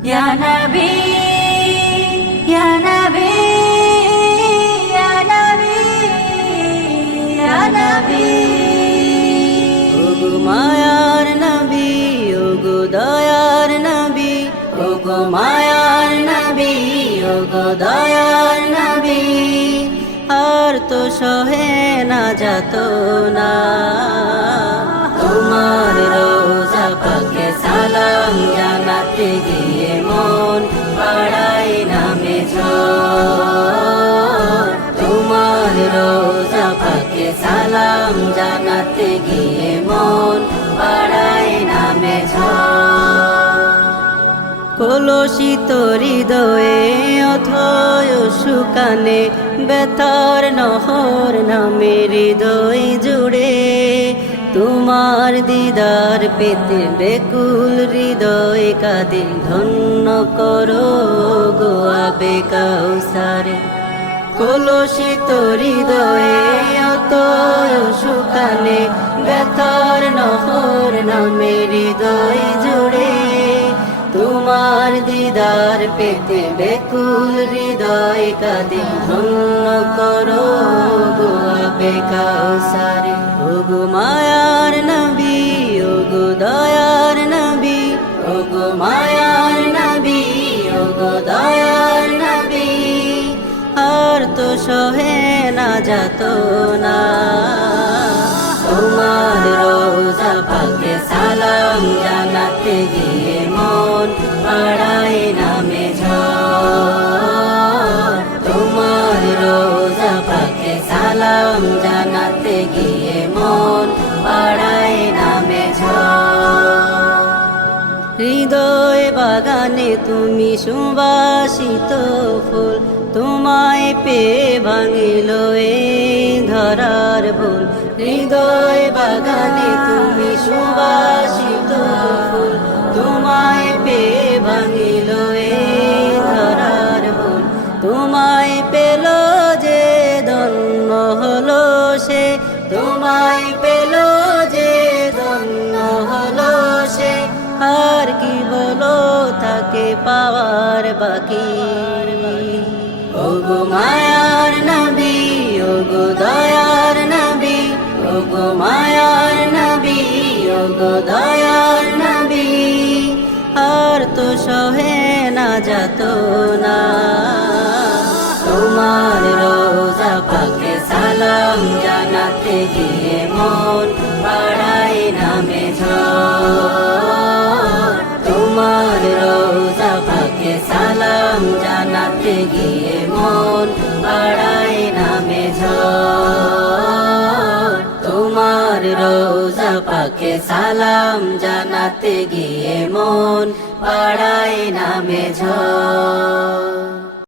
Ya Nabi Ya Nabi Ya Nabi Ya Nabi ওগো মায়ার নবী ওগো দয়ার নবী আর তো সহে না যাত না পাড়াই নামে তোমার রোজা পাকে সালাম জানাতে গিয়ে মন পাড়ায় নামে কলসিত হৃদয়ে অথয় সুকানে বেতার নহর নামে হৃদয় জুড়ে। তোমার দিদার পেতে বেকুল হৃদয় কাঁদে। ধন্য করো গোয়া বেকাউসারে কলসিত হৃদয়ে অত সুকানে ব্যথার নহর নামে হৃদয় জুড়ে। তোমার দিদার পেতে বেকুল হৃদয় কাঁদে। ধন্য করো গোয়া বেকাউসারে ওগো দয়ার নবী, ওগো মায়ার নবী, ওগো দয়ার নবী। আর তো সহে না যাত না। তোমার রোজা পাকে সালাম জানাতে গিয়ে মন পাড়ায় নামে ঝড় তোমার রোজা পাকে সালাম জানাতে বাগানে তুমি সুবাসিত ফুল, তোমায় পে ভাঙিল এই ধরার ভুল। হৃদয় বাগানে তুমি সুবাসিত ফুল, তোমায় পে ভাঙিল ধরার ভুল। তোমায় পেল যে ধন্য হলো সে, তোমায় পেল যে ধন্য হলো সে, আর কি বলো তাকে পাওয়ার বাকি। ওগো মায়ার নবী ওগো দয়ার নবী ওগো মায়ার নবী ওগো দয়ার নবী। আর তো সহে না, যাত না। তোমার রোজা পাকে সালাম জানাতে গিয়ে মন পাড়ায় নামে ঝড় গিয়ে মন বাড়ায় নামে ঝড় তোমার রোজা পাকে সালাম জানাতে গিয়ে মন বাড়ায় নামে ঝড়